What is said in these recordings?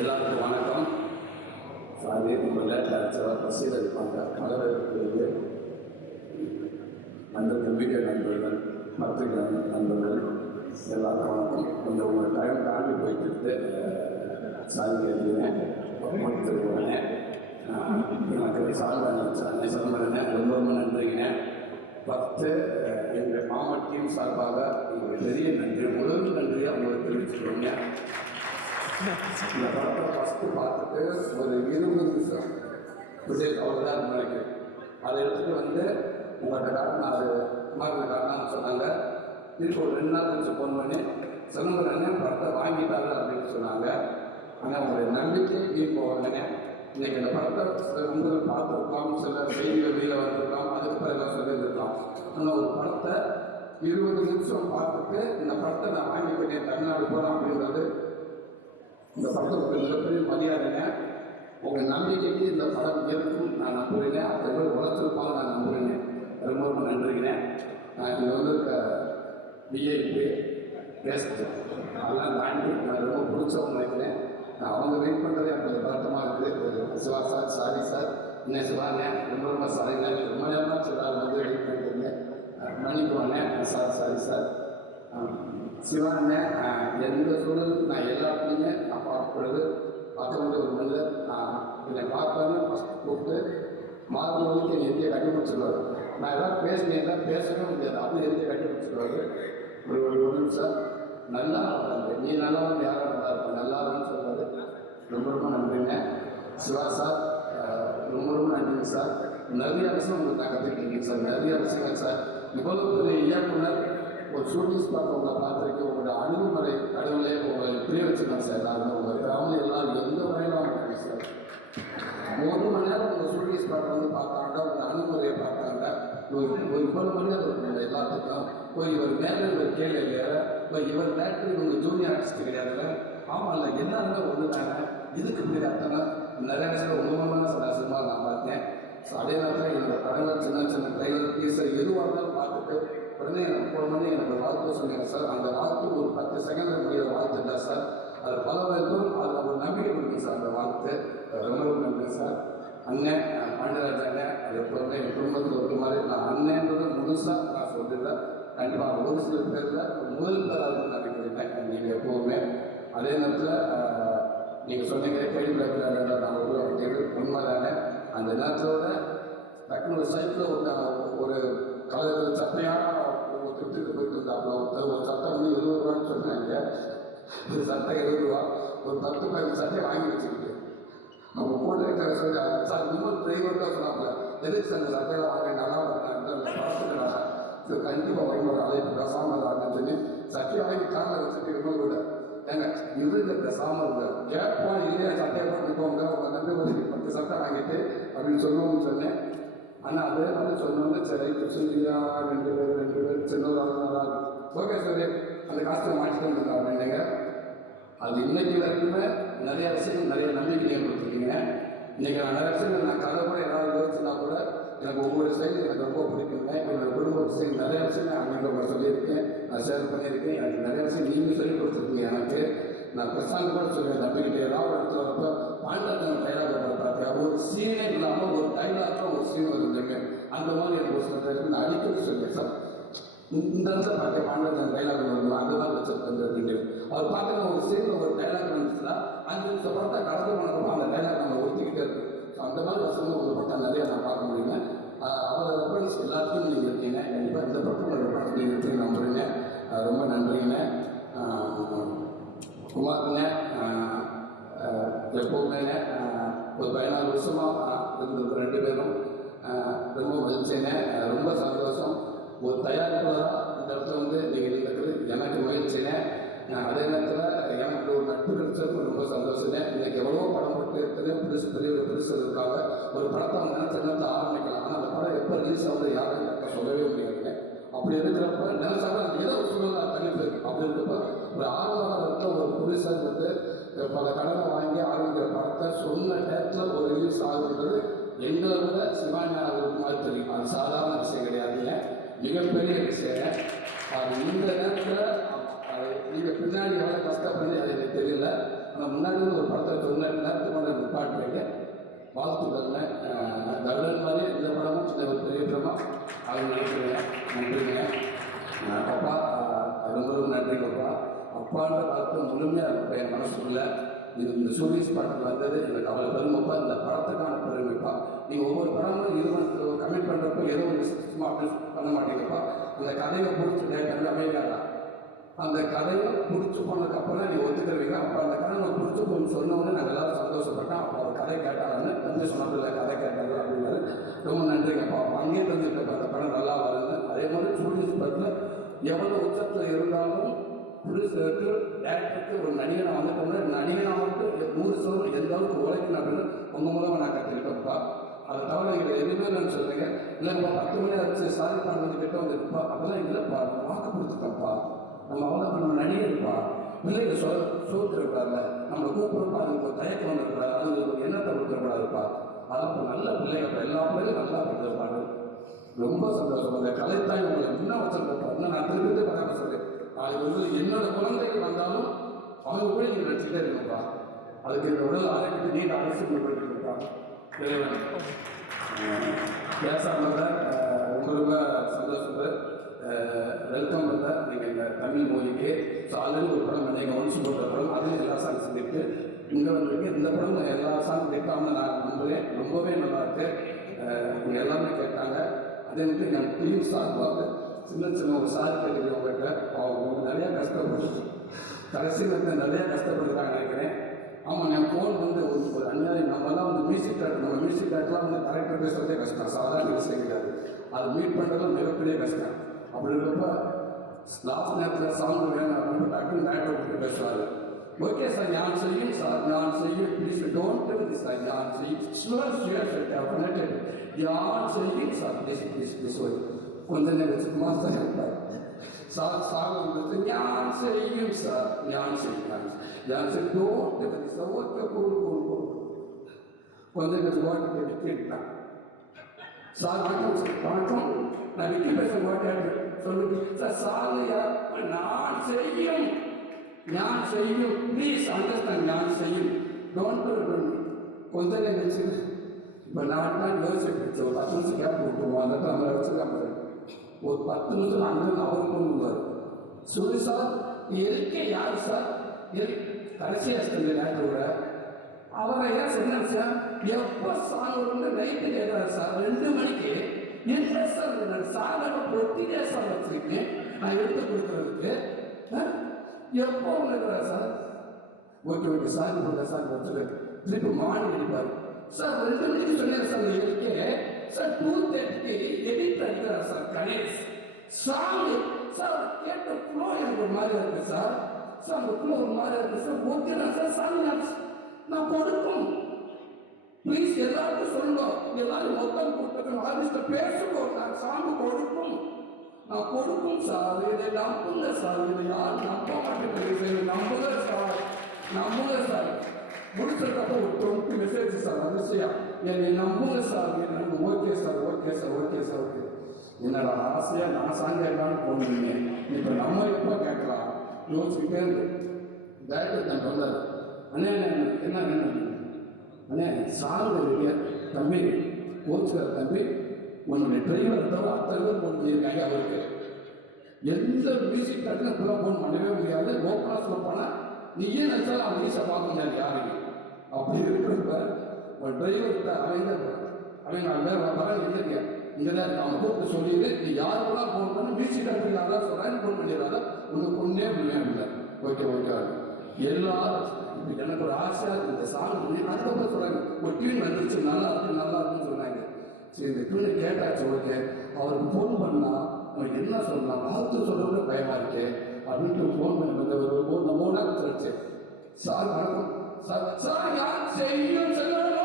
எல்லாருக்கும் வணக்கம். சாரி ரொம்ப பசியில் இருப்பாங்க மழை இருக்கிறது நண்பர்கள் வீடியோ நண்பர்கள் பத்திரிகை நண்பர்கள் எல்லாருக்கும் வணக்கம். கொஞ்சம் உங்கள் டைம் தாண்டி போயிட்டு சாரி எழுதினேன் போனேன் எனக்கு சால்வாணி அன்னை சிதம்பரனே ரொம்ப ரொம்ப நன்றிங்க. பத்து எங்கள் மாமா டீம் சார்பாக பெரிய நன்றி முதல் நன்றியாக அவங்களுக்கு தெரிவிச்சுக்கோங்க இந்த படத்தை ஃபஸ்ட்டு பார்த்துட்டு ஒரு இருபது நிமிஷம் விஜய் அவ்வளோதான் நினைக்கிறேன் அதை எடுத்துகிட்டு வந்து உங்கள்கிட்ட காட்டினா அது குமாரில் காட்டினான்னு சொன்னாங்க திருப்பி ஒரு ரெண்டு நாள் கழிச்சு ஃபோன் பண்ணி சிதம்பரம் படத்தை வாங்கிட்டாங்க அப்படின்னு சொன்னாங்க ஆனால் உங்களுடைய நம்பிக்கை வீண் போகலைங்க இன்னைக்கு இந்த படத்தை சில உங்களுக்கு பார்த்துருக்கலாம் சில செய்திகள் வெளியில் வந்திருக்கலாம் அதுக்கு பிறகு சொல்லியிருக்கலாம் ஆனால் ஒரு படத்தை இருபது நிமிஷம் பார்த்துட்டு இந்த படத்தை நான் வாங்கிக்கிட்டேன் தமிழ்நாடு போகிறேன் அப்படின்றது இந்த படத்துக்கு மிகப்பெரிய மரியாதைங்க உங்கள் நம்பிக்கைக்கு இந்த படம் இருக்கும் நான் நம்புகிறேன் அதை விட உழைச்சிருப்பாங்க நான் நம்புகிறேன் ரொம்ப ரொம்ப நன்றிங்க நான் இங்கே வந்து பிஐபி பேசுகிறேன் அதெல்லாம் தாண்டி நான் ரொம்ப பிடிச்சவங்க நினைக்கிறேன். நான் அவங்க வெயிட் பண்ணுறது எனக்கு கொஞ்சம் இருக்குது. சிவா சார் சாரி சார் என்ன சிவாங்க? ரொம்ப ரொம்ப சாரிங்க ரொம்ப நேரமாக சிவார் வந்து வெயிட் பண்ணிட்டு மன்னிக்குவாங்க சார் சாரி சார். சிவானே எந்த சூழலும் நான் எல்லாத்துலேயுமே நான் பார்க்கப்படுது. பார்க்க வேண்டிய ஒரு மனிதர் நான் என்னை பார்த்தோன்னு ஃபஸ்ட் கூப்பிட்டு மாறுபவனுக்கு என்னை எந்தியை கண்டுபிடிச்சிடுவார் நான் எதாவது பேசினேன் பேசவே முடியாது. அப்படி எந்தியை கண்டுபிடிச்சிடுவார் ஒரு ஒரு ஒரு நிமிஷம். நல்லா இருந்தாங்க நீ நல்லா வந்து யாரும் நல்லா இருக்கும் நல்லா இருக்குன்னு சொல்றாரு ரொம்ப ரொம்ப நன்றிங்க. சிவா சார் ரொம்ப ரொம்ப நன்றிங்க சார். நிறைய அரசு உங்களுக்கு நான் கற்றுக்கிட்டீங்க சார் நிறைய அரசுங்க சார். இவ்வளவு ஒரு இயக்குனர் ஒரு ஷூட்டிங் ஸ்பாட் உங்களை பார்த்துருக்கு உங்களோட அணுகுமுறை கடவுளே உங்களை புரிய வச்சுக்கலாம் சார். நான் உங்கள் ஃபேமிலி எல்லாம் எந்த முறையிலும் சார் ஒரு மணி நேரம் உங்கள் ஷூட்டிங் ஸ்பாட் வந்து பார்த்தாங்க உங்கள் அணுகுமுறையை பார்த்தாங்க. ஒரு ஒரு பண்ணி அதை இருக்குங்க எல்லாத்துக்கும். போய் இவர் மேலே ஒரு கேள்வி இல்லையா போய் இவர் மேட்ரு இவங்க ஜூனியர் ஆர்டிஸ்ட் கிடையாதுல்ல ஆமாம் இல்லை எல்லாருமே ஒன்று தானே. இதுக்கு இப்படி அர்த்தம்னா நிறைய நேரத்தில் உங்கள் மூலமாக சில சினிமா நான் பார்த்தேன். ஸோ அதே நேரத்தில் என்னோட படங்கள் சின்ன சின்ன ட்ரைலர் பீஸர் எதுவாக இருந்தாலும் உடனே எனக்கு ஃபோன் பண்ணி எனக்கு வாழ்த்து சொன்னீங்க சார் அந்த வாழ்த்து ஒரு பத்து செகண்ட் முடிய வாழ்த்து சார். அது பல வரைக்கும் அதில் ஒரு நம்பிக்கை கொடுக்கும் சார் அந்த வாழ்த்து ரொம்ப ரொம்ப நன்றி சார். அண்ணன் பாண்டியராஜ் அண்ணன் அது எப்போதுமே என் குடும்பத்தில் ஒரு மாதிரி நான் அண்ணன்றது முழுசாக நான் சொல்லிடுறேன் கண்டிப்பாக ஒரு சில பேரில் முதல் பேராக நம்பிக்கிறேன் நீங்கள் எப்போவுமே. அதே நேரத்தில் நீங்கள் சொன்னீங்க கேள்வி நான் ஒரு கேள்வி உண்மை தானே அந்த நேரத்தோட டக்குனு ஒரு சைக்கிள் ஒரு ஒரு கலர் சட்டையாக ஒரு போயிட்டு இருந்தாப்புல ஒருத்தர் ஒரு சட்டை வந்து இருபது ரூபான்னு சொன்னாங்க. ஒரு சட்டை இருபது ரூபா. ஒரு பத்து பதினஞ்சு சட்டை வாங்கி வச்சுக்கிட்டு. அவங்க கூட இருக்கிற சொல்லி சார் இன்னொரு டிரைவர் தான் சொன்னாங்க எதுக்கு சார் இந்த சட்டையெல்லாம் வாங்க நல்லா பார்த்துக்கிறாங்க ஸோ கண்டிப்பாக வாங்கி ஒரு அழைப்பு பேசாமல் அப்படின்னு சொல்லி சட்டையை வாங்கி காலில் வச்சுட்டு இன்னொரு விட ஏங்க இவங்க பேசாமல் இருங்க கேட்போம் இல்லையா? சட்டையை போட்டு போங்க. உங்க நம்பி ஒரு பத்து சட்டை வாங்கிட்டு அப்படின்னு சொல்லுவோம்னு சொன்னேன். ஆனால் அதே நாள் சொன்னோன்னே சரி சொல்லியா ரெண்டு பேர் ரெண்டு பேர் சின்னதாக நல்லா ஓகே சரி அந்த காஸ்ட்டை மாற்றிட்டு வந்துருக்காங்க என்னங்க அது இன்னைக்கு வரைக்குமே நிறைய விஷயங்கள் நிறைய நம்பிக்கையை கொடுத்துருக்கீங்க. இன்னைக்கு நான் நிறைய விஷயங்கள் நான் கதை கூட ஏதாவது யோசிச்சுனா கூட எனக்கு ஒவ்வொரு விஷயம் எனக்கு ரொம்ப பிடிக்குங்க. என்னோட குடும்ப விஷயம் நிறைய விஷயம் அங்கே உங்களை சொல்லியிருக்கேன் நான் ஷேர் பண்ணியிருக்கேன். எனக்கு நிறைய விஷயம் நீங்கள் சொல்லி கொடுத்துருக்கீங்க எனக்கு நான் பிரசாந்த் கூட சொல்லுவேன் தப்பிக்கிட்டே ஏதாவது ஒரு இடத்துல வரப்போ பாண்டவன் டைலாக் பார்த்தியா ஒரு சீனே இல்லாமல் ஒரு டைலாக்ல ஒரு சீன் வருதுங்க அந்த மாதிரி எனக்கு ஒரு சில பேருக்கு நான் அடிக்கடி சொல்லுவேன் சார் இந்த இடத்துல பார்க்க பாண்டவன் டைலாக் வருது அந்த மாதிரி வச்சிருக்கேன் அவர் பார்க்க ஒரு சீனில் ஒரு டைலாக் வந்துச்சுன்னா அஞ்சு நிமிஷம் பார்த்தா கடந்து போனப்போ அந்த டைலாக் நம்ம ஒருத்திக்கிட்டே இருக்கு ஸோ அந்த மாதிரி வசனம் ஒரு பட்டம் நிறைய நான் பார்க்க முடியுங்க. ஆஹ் அவரோட ரெஃபரன்ஸ் எல்லாத்தையும் நீங்கள் இருக்கீங்க கண்டிப்பாக இந்த படத்தில் ரெஃபரன்ஸ் நீங்கள் இருக்கீங்க நம்புறீங்க. ரொம்ப நன்றிங்க. ஆஹ் குமாருங்க ஒரு பதினாறு வருஷமாக இருந்திருக்கு ரெண்டு பேரும் ரொம்ப மகிழ்ச்சிங்க. ரொம்ப சந்தோஷம். ஒரு தயாரிப்பாளராக இந்த இடத்துல வந்து நீங்கள் இருக்கிறது எனக்கு மகிழ்ச்சிங்க நான் அதே நேரத்தில் எனக்கு ஒரு நட்பு கிடைச்சது ரொம்ப சந்தோஷமே இன்னைக்கு எவ்வளோ படம் போட்டு எத்தனையோ புதுசு பெரிய புதுசு இருக்காங்க ஒரு படத்தை அவங்க நினைச்ச ஆரம்பிக்கலாம். ஆனால் அந்த படம் எப்போ ரிலீஸ் ஆகுது யாரும் சொல்லவே முடியாது அப்படி இருக்கிறப்ப நினைச்சாலும் அது ஏதோ ஒரு சூழ்நிலை தனிப்பு போயிருக்கு அப்படி இருக்கிறப்ப ஒரு ஆர்வலராக ஒரு புதுசாக வந்து பல கடனை வாங்கி ஆரம்பிக்கிற படத்தை சொன்ன நேரத்தில் ஒரு ரிலீஸ் ஆகுன்றது எங்களை விட சிவானி மாதிரி தெரியும் அது சாதாரண விஷயம் கிடையாதுங்க. மிகப்பெரிய விஷயம். அது இந்த நேரத்தில் அது நீங்கள் பின்னாடி எவ்வளோ கஷ்டப்படுது அது எனக்கு தெரியல. ஆனால் முன்னாடி ஒரு படத்தை சொன்ன நேரத்துக்கு மேலே நிப்பாட்டுறீங்க வாழ்த்துக்கள்ல தருடன் மாதிரி இந்த படமும் சில ஒரு பெரிய படமாக அது நினைக்கிறேன். நன்றிங்க. அப்பா ரொம்ப ரொம்ப நன்றி அப்பா. அப்பான்ற வார்த்தை முழுமையாக என் மனசுக்குள்ள. இது இந்த சூரியஸ் படத்தில் வந்தது. எனக்கு அவ்வளோ பெருமைப்பா இந்த படத்துக்கு பண்ண மாட்டீங்கப்பா அந்த கதையை முடிச்சு டேரக்டர் அமைதியாடா. அந்த கதையை முடிச்சு போனதுக்கப்புறம் நீ ஒத்துக்கிறவங்க அப்போ அந்த கதை நான் முடிச்சு போன்னு சொன்னோடனே நான் எல்லாரும் சந்தோஷப்பட்டேன். அப்போ அவர் கதை கேட்டாருன்னு வந்து சொன்னதில்லை கதை கேட்டாரு அப்படின்னாரு. ரொம்ப நன்றிங்கப்பா. அங்கேயே தந்துட்டு அந்த படம் நல்லா வருது அதே மாதிரி சூரியஸ் படத்தில் எவ்வளோ உச்சத்தில் இருந்தாலும் ப்ரொடியூசருக்கு டேரக்டருக்கு ஒரு நடிகனை வந்துட்டோம்னா நடிகனாக நூறு சதவீதம் எந்த அளவுக்கு உழைக்கணும் அப்படின்னு உங்கள் மூலமாக நான் கற்றுக்கிட்டேன்ப்பா அதை தவிர இதை நான் சொல்கிறேங்க இல்லைப்பா பத்து மணி ஆச்சு. சாரி பண்ணது கிட்ட வந்துருப்பா அதெல்லாம் இல்லைப்பா வாக்கு கொடுத்துட்டேன்ப்பா. நம்ம அவ்வளோ நம்ம நடிகர்ப்பா பிள்ளைங்க சொல் சோத்துருக்காருல்ல நம்மளை கூப்பிடுறப்ப அதுக்கு ஒரு தயக்கம் வந்துருக்காரு அது ஒரு எண்ணத்தை கொடுத்துருக்காருப்பா அதெல்லாம் நல்ல பிள்ளைகள். எல்லா பிள்ளைகளும் நல்லா பண்ணிருப்பாங்க ரொம்ப சந்தோஷம். அந்த கலைத்தாய் உங்களை இன்னும் வச்சிருக்கப்பா இன்னும் நான் திருப்பி பரவாயில்ல சொல்றேன். அது வந்து என்னோட குழந்தைகள் வந்தாலும் அவங்க கூட நீங்கள் நினச்சிக்கிட்டே இருக்கணும்ப்பா. அதுக்கு இந்த உடல் ஆரோக்கியத்தை நீண்ட அவசியம் பண்ணிருக்கா இறைவன் பேசாமல் ரொம்ப ரொம்ப சந்தோஷம் வெல்கம் பண்ண நீங்கள் இந்த தமிழ் மொழிக்கு ஸோ ஆல்ரெடி ஒரு படம் நீங்கள் கவனிச்சு போடுற படம் அதுவும் எல்லா சாங்ஸ் இருக்கு. இங்கே வந்திருக்கு. இந்த படம் எல்லா சாங் கேட்காம நான் நம்புறேன். ரொம்பவே நல்லா இருக்கு. Uh, அஹ் எல்லாமே கேட்டாங்க. அதே மாதிரி நான் டீம் சார்பாக சின்ன சின்ன ஒரு சார் கேட்குறேன் அவங்க நிறையா கஷ்டப்பட்டு கடைசியில் வந்து நிறையா கஷ்டப்படுறாங்க நினைக்கிறேன். ஆமாம் என் ஃபோன் வந்து ஒரு ஒரு நம்மலாம் வந்து மியூசிக் ட்ராக் நம்ம மியூசிக் ட்ராக்லாம் வந்து கரெக்டாக பேசுகிறதே கஷ்டம். சாதாரண விஷயம் கிடையாது. அது மீட் பண்ணுறதுலாம் மிகப்பெரிய கஷ்டம். அப்படி இருக்கப்ப லாஸ்ட் நேரத்தில் சாங் வேணும் அப்படின்னு டக்குனு டேரக்டர் கூப்பிட்டு பேசுவார் ஓகே சார் ஞான் செய்யும் சார் ஞான் செய்யும். ப்ளீஸ் டோன்ட் இது சார் ஞான் செய்யும். ஸ்லோர் ஷியர் சார் டெஃபினெட் ஞான் செய்யும் sir please please please okay கொஞ்ச நேரம் சும்மா சார் சார் சார் வந்து ஞான் செய்யும் சார் ஞான் செய்யும் Jansen doa dengan disawatnya kurun-kurun. Konten kesuatu dia bikin tak. साल आठ पाँचों नवीकी पे संवाद है तो साल या नान संयम ज्ञान संयम प्लीज़ अंडरस्टैंड ज्ञान संयम डोंट कौन से लेवल से बनाना लर्न से पिक्चर होता है उनसे क्या फ़ोटो वाला था हमारा उससे क्या पड़े वो पत्तों से आँगन आवर को मुगर सूर्य साल ये के यार साल ये அஸ்தந்த கூட. அவங்க என்ன சொன்னாங்க சார்? எப்போ சார் வந்து நைட்டு கேட்குறாரு சார்? ரெண்டு மணிக்கு. என்ன சார் நான் சாதனை பொட்டியே சார் வச்சிருக்கேன். நான் எடுத்து கொடுக்குறதுக்கு. ஆ? எப்போ வந்துடுறா சார்? ஓகே ஓகே சார் கொடுங்க சார் வச்சுரு திருப்பி மார்னிங் அடிப்பார் சார் ரெண்டு மணிக்கு சொன்னேன் சார் இருக்கே சார் டூ தேர்ட்டிக்கு எடிட் அடிக்கிறார் சார் கணேஷ். சாமி சார் கேட்ட ஃப்ளோ எனக்கு ஒரு மாதிரி இருக்கு சார். சார் அந்த ஒரு மாதிரி இருக்கு. சார் ஓகே நான் சார். சாங் நான் கொடுக்கும் ப்ளீஸ் எல்லாருக்கும் சொல்லணும். எல்லாரும் மொத்தம் கூட்டத்தில் ஆர்டிஸ்ட பேசுவோம். நான் சாமி கொடுக்கும் நான் கொடுக்கும் சார். இதை நம்புங்க சார். இதை யார் நம்ப மாட்டேங்குது நம்புங்க சார். நம்புங்க சார். முடிச்சதுக்கப்புறம் ஒரு டுவெண்ட்டி மெசேஜ் சார் அதிசயா என்னை நம்புங்க சார். என்ன okay sir. Okay sir. Okay sir. Okay. என்னோட ஆசையா நான் சாங்க கேட்கலான்னு போனீங்க. இப்போ நம்ம இப்போ கேட்கலாம்? யோசிச்சுட்டே இருக்கு டேரக்டர் தான் வந்தார் அண்ணே அண்ணே, என்ன என்ன அண்ணே சாங் ரெடியா தம்பி கோச்சுக்கிற தம்பி உன்னுடைய டிரைவர் தவிர அத்தனை பேர் ஃபோன் பண்ணியிருக்காங்க அவருக்கு எந்த மியூசிக் ட்ராக்ல ஃபுல்லாக ஃபோன் பண்ணவே முடியாது ஓப்பனாக சொல்ல போனால் நீ ஏன் நினச்சாலும் அவன் ஈஸியாக பார்க்க முடியாது யாருமே அப்படி இருக்கிறப்ப ஒரு டிரைவர்கிட்ட அவங்க அவன் நான் வேறு வர இல்லைங்க இங்கே தான் அவன் கூப்பிட்டு சொல்லிடு நீ யாருக்கெல்லாம் ஃபோன் பண்ணி மியூசிக் ட்ராக்ல யாராவது சொல்கிறாங்க ஃபோன் பண்ணிடுறாங்க உனக்கு ஒன்றே இல்லை ஓகே ஓகே எல்லாரும் எனக்கு ஒரு ஆசையாக இருக்கு இந்த சாங் அதுக்கப்புறம் சொல்கிறாங்க ஒரு டியூன் வந்துருச்சு நல்லா இருக்கு நல்லா இருக்குன்னு சொன்னாங்க சரி இந்த டியூனை கேட்டாச்சு ஓகே அவருக்கு ஃபோன் பண்ணா அவன் என்ன சொல்லலாம் வாழ்த்து சொல்றது பயமா இருக்கு அப்படின்ட்டு ஃபோன் பண்ணி வந்து ஒரு மூணு நான் மூணு நாள் சொல்லிச்சு சார் வணக்கம் சார் சார் யார் செய்யும் வாழ்த்துக்கள்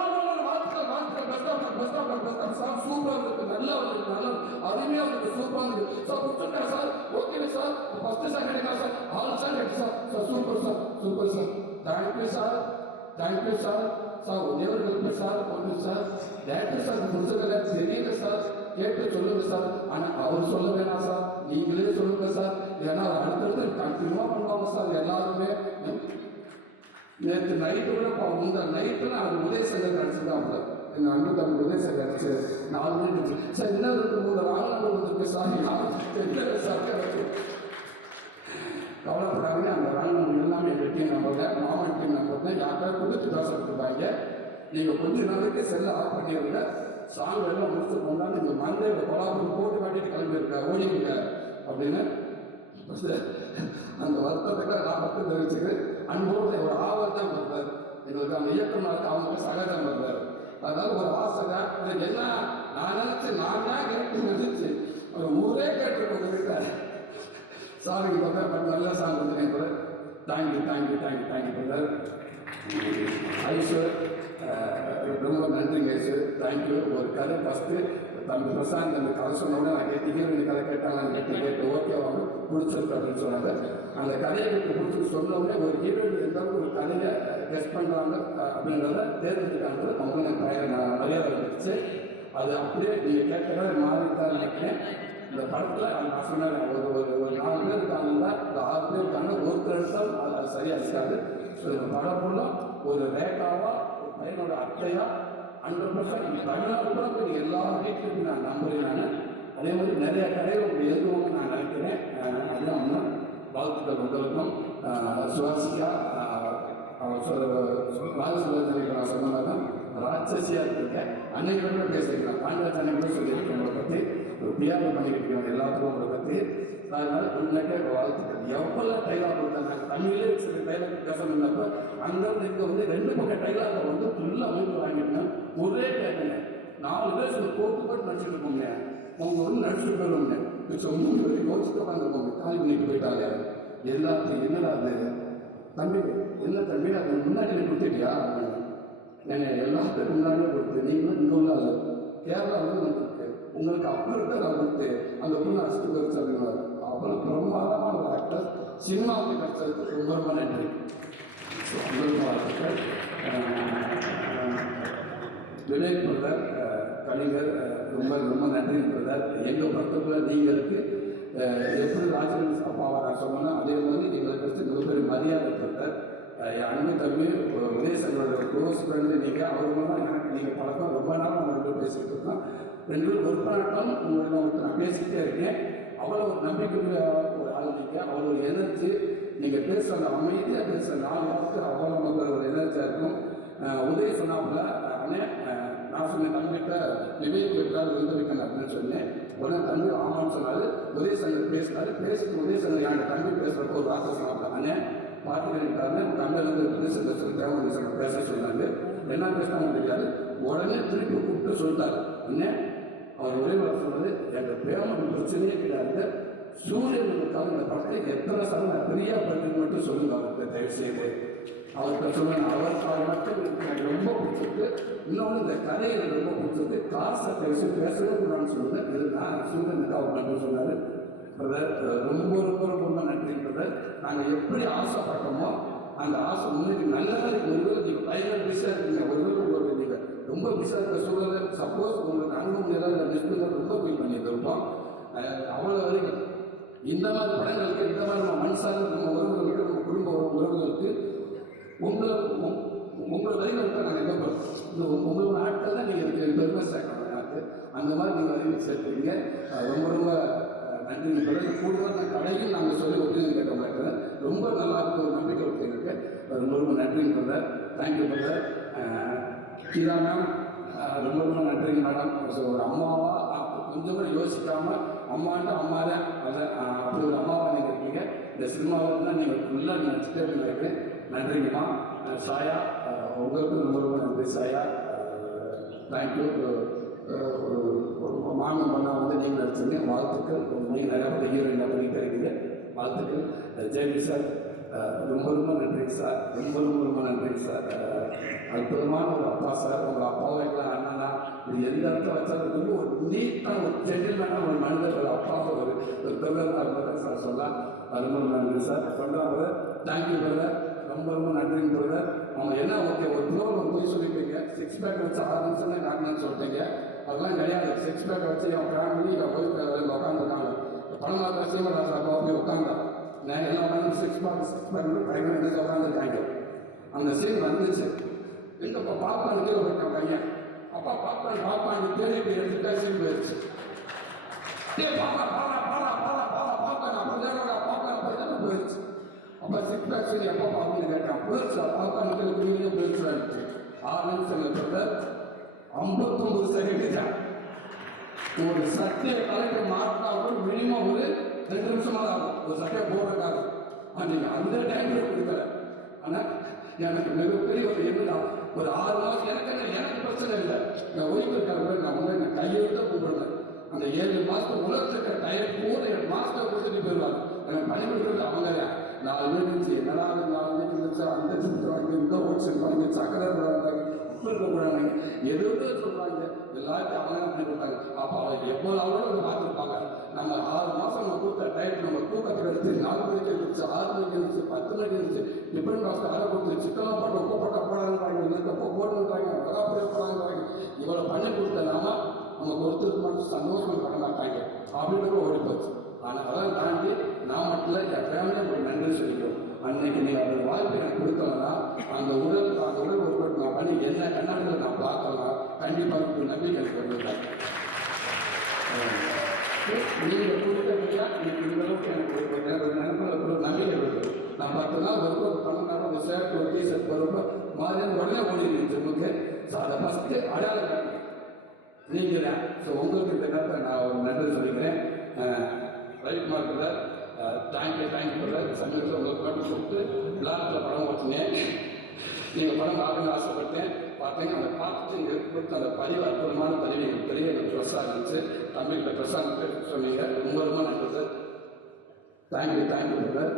சார் முடிஞ்ச வேலை தெரியுங்க சார் கேட்டு சொல்லுங்க சார். ஆனால் அவர் சொல்ல வேணாம் சார். நீங்களே சொல்லுங்க சார். ஏன்னா அடுத்தடுத்து கண்டினியூவாக பண்ணுவாங்க சார் எல்லாருமே. நேற்று நைட்டு கூட இந்த நைட்டில் அவர் உதய சங்கர் அவங்க எங்கள் அண்ணன் தம்பி உதய சங்கர் கிடச்சி நாலு மணி சார் என்ன இருக்கு மூணு நாலு இருக்கு சார். தெரியல சார். கிடச்சி கவலைப்படாங்க அந்த ராணுவம் எல்லாமே எங்கள் டீம் நம்பர் தான் மாமன் டீம் நம்பர் தான் யாருக்காவது கொடுத்து தான் சொல்லிருப்பாங்க நீங்கள் கொஞ்ச நாளைக்கு செல்ல ஆஃப் பண்ணிடுங்க சாங் எல்லாம் முடிச்சு போனால் நீங்கள் மண்டே கொலாபுரம் போட்டு காட்டிட்டு கிளம்பிடுங்க. ஓடிங்க அப்படின்னு அந்த வருத்தத்துக்கு நான் மட்டும் தெரிவிச்சுக்கிறேன். அன்போடு ஒரு ஆவல் தான் வருவார். எங்களுக்கு அந்த இயக்கமாக அவங்க சகஜம் வருவார். அதனால ஒரு ஆசை தான் என்ன? நான் நினைச்சு நான் தான் கேட்டு நினைச்சு ஒரு ஊரே கேட்டு கொண்டிருக்காரு சாமி பார்த்தா நல்ல சாங் வந்து கூட thank you thank you thank you thank you brother ஐஸ்வர் ரொம்ப நன்றிங்க ஐஸ்வர் தேங்க்யூ ஒரு கதை ஃபஸ்ட்டு தம்பி பிரசாந்த் அந்த கதை சொன்னோட நான் கேட்டு ஹீரோயின் கதை கேட்டாங்க கேட்டு கேட்டு ஓகே அவங்க பிடிச்சிருக்கு அப்படின்னு சொன்னாங்க. அந்த கதையை எனக்கு பிடிச்சி சொன்னோடனே ஒரு ஹீரோயின் எந்த ஒரு கதையை கெஸ்ட் பண்ணுறாங்க அப்படின்றத தேர்ந்தெடுக்கான்றது அவங்க நான் மரியாதை வந்துச்சு அது அப்படியே நீங்கள் கேட்கறத மாறித்தான் நினைக்கிறேன். இந்த படத்தில் நான் சொன்னேன் ஒரு ஒரு ஒரு நாலு பேர் இருக்காங்கன்னா இந்த ஆறு பேர் இருக்காங்க ஒருத்தர் தான் அது சரியாக இருக்காது. ஸோ இந்த படம் ஃபுல்லாக ஒரு ரேட்டாவாக என்னோட அத்தையா? ஹண்ட்ரட் பர்சன்ட் தமிழ்நாடு கூட எல்லா வீட்லையும் நான் நம்புறேன் நான். அதே மாதிரி நிறைய கடைகள் உங்களுக்கு எதுவும் நான் நினைக்கிறேன் அதுதான் ஒன்று வாழ்த்துக்கள் உங்களுக்கும். சுவாசியா சுவாசிகா நான் சொன்ன தான் ராட்சசியா இருக்கீங்க. அன்னைக்கு கூட பேசியிருக்கேன் பாண்டராஜ் அன்னைக்கு கூட சொல்லியிருக்கேன் உங்களை பற்றி ஒரு பிஆர் பண்ணியிருக்கேன் எல்லாத்துக்கும் உங்களை பற்றி அதனால உண்மைக்கே வாழ்த்துக்கள். எவ்வளோ டைலாக் கொடுத்தாங்க? தமிழ்லேயே சில டைலாக் பேசணும்னப்ப அங்கே வந்து இங்கே வந்து ரெண்டு பக்கம் டைலாக வந்து ஃபுல்லாக அமைப்பு வாங்கிட்டேன் ஒரே டைலாக நாலு பேர் சில கோர்த்து போட்டு நடிச்சுட்டு இருக்கோங்க அவங்க வந்து நடிச்சுட்டு போயிருவாங்க. மிச்சம் மூணு பேர் யோசிச்சுட்டு உட்காந்துருக்கோங்க காலி பண்ணிட்டு போயிட்டாங்க எல்லாத்தையும் என்னடா அது? தம்பி என்ன தம்பி அது முன்னாடி நீ கொடுத்துட்டியா? என்ன எல்லாத்துக்கும் முன்னாடியே கொடுத்து நீங்களும் இன்னொரு உள்ள கேரளாவில் வந்துருக்கு உங்களுக்கு அப்போ இருக்கிற நான் கொடுத்து அந்த பொண்ணு அசுத்து வச்சு அப்படின்னாரு உங்களுக்கு ரொம்ப அழகான ஒரு ஆக்டர் சினிமாவுக்கு கிடைச்சதுக்கு ரொம்ப ரொம்ப நன்றி உங்களுக்கு வாழ்த்துக்கள் விவேக் பிரதர் கலைஞர் ரொம்ப ரொம்ப நன்றி பிரதர். எங்கள் பக்கத்தில் நீங்களுக்கு எப்படி ராஜன் அப்பாவை நான் சொன்னேனோ அதே மாதிரி எங்களுக்கு வந்து மிகப்பெரிய மரியாதை பிரதர். அஹ் என் அன்பு தம்பி உதயசங்கரோட க்ளோஸ் ஃப்ரெண்டு நீங்கள் அவர் தான் எனக்கு நீங்கள் பழக்கம். ரொம்ப நாள் நம்ம ரெண்டு பேரும் இருக்கோம். ரெண்டு பேரும் ஒரு பண்ணட்டும் உங்களுக்கு நான் பேசிக்கிட்டே இருக்கேன். அவ்வளோ ஒரு நம்பிக்கையுள்ள ஒரு ஆள் நீங்கள் அவ்வளோ ஒரு எனர்ஜி நீங்கள் பேசுகிற அந்த அமைதியாக பேசுகிற நாலு வார்த்தை அவ்வளோ ஒரு எனர்ஜியாக இருக்கும். உதவி உதய சொன்னாப்புல அண்ணே நான் சொன்னேன் தமிழ்கிட்ட விவேக் பெற்றால் விருந்த வைக்கணும் அப்படின்னு சொன்னேன். உடனே தம்பி ஆமான்னு சொன்னாரு. உதய சங்கர் பேசினாரு. பேசிட்டு உதய சங்கர் என் தம்பி பேசுறப்போ ஒரு வார்த்தை சொன்னாப்புல அண்ணே பார்த்துக்கிட்டாரு தமிழ்லேருந்து பேச பேசுற தேவன் சார் பேச சொன்னாங்க என்ன பேசினாங்க தெரியாது உடனே திருப்பி கூப்பிட்டு சொல்லிட்டாரு. அண்ணே அவர் ஒரே சொன்னது எங்கள் பேமெண்ட் பிரச்சனையே கிடையாது. சூரியனுக்காக இந்த படத்தை எத்தனை சமயம் பிரியா பண்ணுங்க மட்டும் சொல்லுங்க அவருக்கு தயவு செய்து அவர்கிட்ட சொன்னேன் அவர் மட்டும் எனக்கு ரொம்ப பிடிச்சிருக்கு. இன்னொன்று இந்த கதை எனக்கு ரொம்ப பிடிச்சிருக்கு. காசை பேசி பேசவே கூடாதுன்னு சொல்லுவேன் இது நான் சூரியனுக்கு அவர் மட்டும் சொன்னார். பிரதர் ரொம்ப ரொம்ப ரொம்ப நன்றி பிரதர் நாங்கள் எப்படி ஆசைப்பட்டோமோ அந்த ஆசை முன்னாடி நல்லதாக நாளைக்கு நீங்கள் பயங்கர பிஸியாக இருக்கீங்க. ஒரு ரொம்ப மிஸ் ஆகிற சூழலை சப்போஸ் உங்களுக்கு அனுபவம் நிலையில் டிஸ்பிளில் ரொம்ப ஃபீல் பண்ணியிருந்திருப்போம் அஹ் அவ்வளோ வரைக்கும். இந்த மாதிரி படங்களுக்கு இந்த மாதிரி நம்ம மனுஷாக நம்ம உறவுகளுக்கு நம்ம குடும்ப உறவுகளுக்கு உங்களை உங்களை வரைக்கும் இருக்க நாங்கள் என்ன பண்ணுறோம் இந்த உங்களோட ஆட்கள் தான் நீங்கள் இருக்க பெருமை சேர்க்கணும் எனக்கு அந்த மாதிரி நீங்கள் வரைக்கும் சேர்த்துருக்கீங்க ரொம்ப ரொம்ப நன்றி நண்பர்கள். கூடுதல் நான் கடையும் நாங்கள் சொல்லி ஒப்பீனியன் கேட்க மாட்டேன். ரொம்ப நல்லா இருக்கும் நம்பிக்கை ஒப்பீனியருக்கு ரொம்ப ரொம்ப நன்றி brother thank you brother Geetha ma'am ரொம்ப ரொம்ப நன்றிங்க மேடம். ஸோ ஒரு அம்மாவா? கொஞ்சம் கூட யோசிக்காம அம்மான்ட்டு அம்மா தான் அதை அப்படி ஒரு அம்மாவாக நீங்கள் இருக்கீங்க இந்த சினிமாவில் தான் நீங்கள் ஃபுல்லாக நினச்சிட்டே இருந்திருக்கு நன்றிங்கம்மா சாயா உங்களுக்கும் ரொம்ப ரொம்ப நன்றி சாயா. தேங்க்யூ ஒரு மாமன் பண்ணா வந்து நீங்கள் நடிச்சிருங்க வாழ்த்துக்கள். நீங்கள் நிறையா படம் ஹீரோயின் பண்ணிட்டு இருக்கீங்க. வாழ்த்துக்கள். அஹ், சார் ரொம்ப ரொம்ப நன்றி சார். ரொம்ப ரொம்ப ரொம்ப நன்றி சார். அற்புதமான ஒரு அப்பா சார். உங்கள் அப்பாவை எல்லாம் அண்ணனா இது எந்த இடத்துல வச்சாலும் ரொம்ப ஒரு நீட்டாக ஒரு ஜென்டில்மேனான ஒரு மனிதர் ஒரு அப்பாவை ஒரு ஒரு தொழிலாளர் சார் சொல்லலாம் அது ரொம்ப நன்றி சார். சொல்கிறாங்க தேங்க்யூ பிரதர் ரொம்ப ரொம்ப நன்றிங்க பிரதர் அவங்க என்ன ஓகே ஒரு ஃப்ளோர் ஒரு போய் சொல்லிப்பீங்க சிக்ஸ் பேக் வச்சு ஆறு நிமிஷம் தான் காட்டணும்னு சொல்லிட்டீங்க. அதெல்லாம் கிடையாது. சிக்ஸ் பேக் வச்சு என் ஃபேமிலி என் ஒய்ஃப் உட்காந்துருக்காங்க பணமாக சீமராஜா போய் உட்காந்துருக்காங்க நான் எல்லாம் உட்காந்து six pack six pack five minutes உட்காந்துருக்காங்க அந்த சீன் வந்துச்சு. எங்கப்பா பாப்பான் கீழே போயிட்டான் பையன். அப்பா பாப்பான் பாப்பான் தேடி போய் எடுத்துட்டா சீன் போயிடுச்சு டேய் பாப்பா பாப்பா பாப்பா பாப்பா பாப்பா பாப்பா நான் பஞ்சாயத்தோட பாப்பா பஞ்சாயத்து போயிடுச்சு அப்ப சிக்ஸ் பேக் சொல்லி அப்பா பாப்பான்னு கேட்டான். போயிடுச்சு பாப்பா கீழே குடியிலே போயிடுச்சு ஆறு சொல்லப்பட்ட ஐம்பத்தொம்பது செகண்ட் தான். ஒரு சத்திய கலைக்கு மாட்டினா கூட மினிமம் ஒரு ரெண்டு நிமிஷமா தான் ஒரு சட்டையை போடுறக்காக அன்றைக்கு அந்த டைம்ல கொடுக்கல ஆனா எனக்கு மிகப்பெரிய ஒரு என்னடா ஒரு ஆறு மாசம் எனக்கு என்ன எனக்கு பிரச்சனை இல்லை நான் ஓய்வு இருக்காங்க நான் உங்களை நான் கையெழுத்த கூப்பிடுறேன் அந்த ஏழு மாசத்துக்கு உலகத்துக்கு டயர் கூட என் மாஸ்டர் கொடுத்துட்டு போயிடுவாங்க எனக்கு பயன்படுத்துறது அவங்க நாலு பேர் இருந்துச்சு என்னடா நாலு பேர் இருந்துச்சு அந்த சொல்றாங்க இந்த ஓட்டு சொல்றாங்க சக்கரை சொல்றாங்க உப்பு எது எது சொல்றாங்க எல்லாத்தையும் அவங்க பண்ணி கொடுத்தாங்க அப்ப அவங்க எவ்வளவு அவ்வளோ பார்த்துருப்பாங்க நாங்கள் ஆறு மாசம் இருந்துச்சு ஆறு மணிக்கு இருந்துச்சு பத்து மணிக்கு இருந்துச்சு. டிபெண்ட் காசு அதை கொடுத்து சிக்கலாக போட்டு உப்பு போட்டா போடாங்கிறாங்க இல்லை தப்பு போடுன்றாங்க வராப்படியே போடாதுன்றாங்க இவ்வளோ பண்ணி கொடுத்தனால நமக்கு ஒருத்தருக்கு மட்டும் சந்தோஷம் பண்ண மாட்டாங்க. அப்படின்னு ஓடி போச்சு. ஆனால் அதெல்லாம் தாண்டி நான் மட்டும் என் ஃபேமிலியை ஒரு நன்றி சொல்லிக்கிறோம். அன்னைக்கு நீ அந்த வாய்ப்பு எனக்கு கொடுத்தோம்னா அந்த உடல் அந்த உடல் உட்பட்டு நான் பண்ணி என்ன கண்ணாடியில் நான் பார்த்தோம்னா கண்டிப்பாக எனக்கு நம்பிக்கை எனக்கு வந்துட்டேன் நீங்கள் கொடுத்த எனக்கு இந்த அளவுக்கு எனக்கு ஒரு எனக்கு ஒரு நினைப்பில் ஒரு நம்பிக்கை இருக்குது நான் பத்து நாள் வரும்போது ஒரு பன்னெண்டு நாள் ஒரு வரும்போது மாதிரி உடனே ஓடிடுங்க ஜிம்முக்கு ஸோ அதை ஃபஸ்ட்டு அடையாளம் நீங்கள் தான். ஸோ உங்களுக்கு இந்த நேரத்தில் நான் ஒரு நன்றி சொல்லிக்கிறேன். ரைட் மார்க்கில் தேங்க்யூ தேங்க்யூ பண்ணுற சமீபத்தில் உங்களுக்கு மட்டும் கொடுத்து பிளாக்கில் படம் ஓட்டினேன். நீங்கள் படம் பார்க்கணும்னு ஆசைப்பட்டேன். பார்த்தீங்க அதை பார்த்துட்டு இங்கே கொடுத்த அந்த பதிவு அற்புதமான பதிவு. எனக்கு பெரிய எனக்கு ப்ரெஸ்ஸாக இருந்துச்சு. தம்பிகிட்ட ப்ரெஸ்ஸாக சொன்னீங்க. ரொம்ப ரொம்ப நன்றி சார் தேங்க்யூ தேங்க்யூ பிரதர்